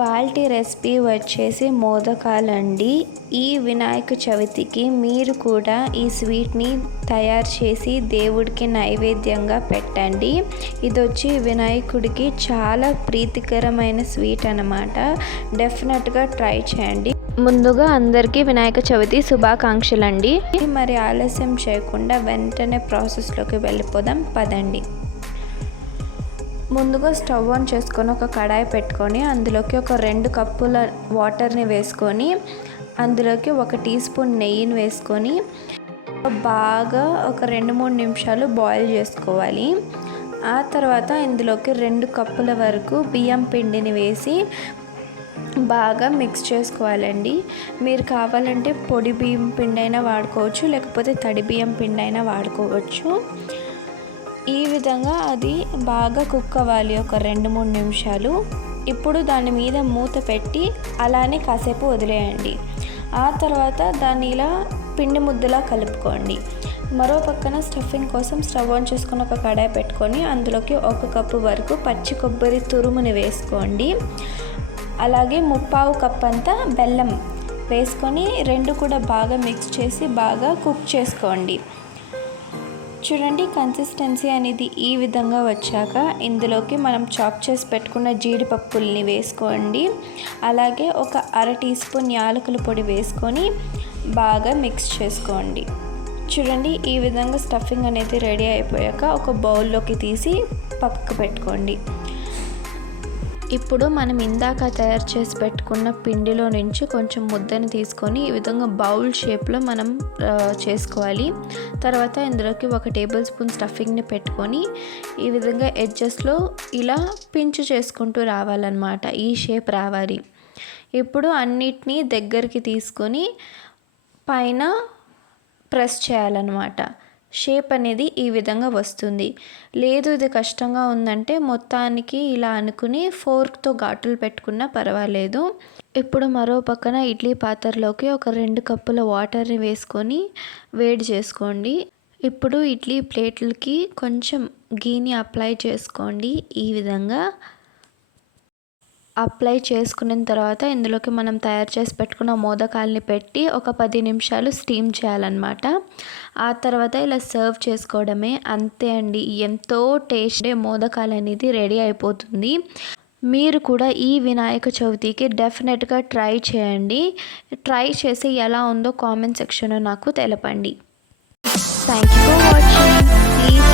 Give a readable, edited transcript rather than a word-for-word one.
ఇవాల్టి రెసిపీ వచ్చేసి మోదకాలండి. ఈ వినాయక చవితికి మీరు కూడా ఈ స్వీట్ని తయారు చేసి దేవుడికి నైవేద్యంగా పెట్టండి. ఇది వచ్చి వినాయకుడికి చాలా ప్రీతికరమైన స్వీట్ అన్నమాట. డెఫినెట్గా ట్రై చేయండి. ముందుగా అందరికీ వినాయక చవితి శుభాకాంక్షలు అండి. మరి ఆలస్యం చేయకుండా వెంటనే ప్రాసెస్లోకి వెళ్ళిపోదాం పదండి. ముందుగా స్టవ్ ఆన్ చేసుకొని ఒక కడాయి పెట్టుకొని అందులోకి ఒక 2 కప్పుల వాటర్ని వేసుకొని అందులోకి 1 టీ స్పూన్ నెయ్యిని వేసుకొని బాగా ఒక 2-3 నిమిషాలు బాయిల్ చేసుకోవాలి. ఆ తర్వాత ఇందులోకి 2 కప్పుల వరకు బియ్యం పిండిని వేసి బాగా మిక్స్ చేసుకోవాలండి. మీరు కావాలంటే పొడి బియ్యం పిండి అయినా వాడుకోవచ్చు, లేకపోతే తడి బియ్యం పిండి అయినా వాడుకోవచ్చు. ఈ విధంగా అది బాగా కుక్ అవ్వాలి ఒక 2-3 నిమిషాలు. ఇప్పుడు దాని మీద మూత పెట్టి అలానే కాసేపు వదిలేయండి. ఆ తర్వాత దాన్ని ఇలా పిండి ముద్దలా కలుపుకోండి. మరో పక్కన స్టఫింగ్ కోసం స్టవ్ ఆన్ చేసుకుని ఒక కడాయి పెట్టుకొని అందులోకి 1 కప్పు వరకు పచ్చి కొబ్బరి తురుముని వేసుకోండి. అలాగే 1/4 కప్ అంతా బెల్లం వేసుకొని 2 కూడా బాగా మిక్స్ చేసి బాగా కుక్ చేసుకోండి. చూడండి, కన్సిస్టెన్సీ అనేది ఈ విధంగా వచ్చాక ఇందులోకి మనం చాప్ చేసి పెట్టుకున్న జీడిపప్పుల్ని వేసుకోండి. అలాగే ఒక 1/2 టీ స్పూన్ యాలకుల పొడి వేసుకొని బాగా మిక్స్ చేసుకోండి. చూడండి, ఈ విధంగా స్టఫింగ్ అనేది రెడీ అయిపోయాక ఒక బౌల్లోకి తీసి పక్కకు పెట్టుకోండి. ఇప్పుడు మనం ఇందాక తయారు చేసి పెట్టుకున్న పిండిలో నుంచి కొంచెం ముద్దని తీసుకొని ఈ విధంగా బౌల్ షేప్లో మనం చేసుకోవాలి. తర్వాత ఇందులోకి 1 టేబుల్ స్పూన్ స్టఫింగ్ని పెట్టుకొని ఈ విధంగా ఎడ్జెస్లో ఇలా పించ్ చేసుకుంటూ రావాలన్నమాట. ఈ షేప్ రావాలి. ఇప్పుడు అన్నిటినీ దగ్గరికి తీసుకొని పైన ప్రెస్ చేయాలన్నమాట. షేప్ అనేది ఈ విధంగా వస్తుంది. లేదు ఇది కష్టంగా ఉందంటే మొత్తానికి ఇలా అనుకుని ఫోర్క్తో ఘాటులు పెట్టుకున్నా పర్వాలేదు. ఇప్పుడు మరో పక్కన ఇడ్లీ పాత్రలోకి ఒక 2 కప్పుల వాటర్ని వేసుకొని వేడి చేసుకోండి. ఇప్పుడు ఇడ్లీ ప్లేట్లకి కొంచెం గీని అప్లై చేసుకోండి. ఈ విధంగా అప్లై చేసుకున్న తర్వాత ఇందులోకి మనం తయారు చేసి పెట్టుకున్న మోదకాల్ని పెట్టి ఒక 10 నిమిషాలు స్టీమ్ చేయాలన్నమాట. ఆ తర్వాత ఇలా సర్వ్ చేసుకోవడమే. అంతే అండి, ఎంతో టేస్టీ మోదకాలు అనేది రెడీ అయిపోతుంది. మీరు కూడా ఈ వినాయక చవితికి డెఫినెట్గా ట్రై చేయండి. ట్రై చేసి ఎలా ఉందో కామెంట్ సెక్షన్లో నాకు తెలపండి. Thank you for watching. Please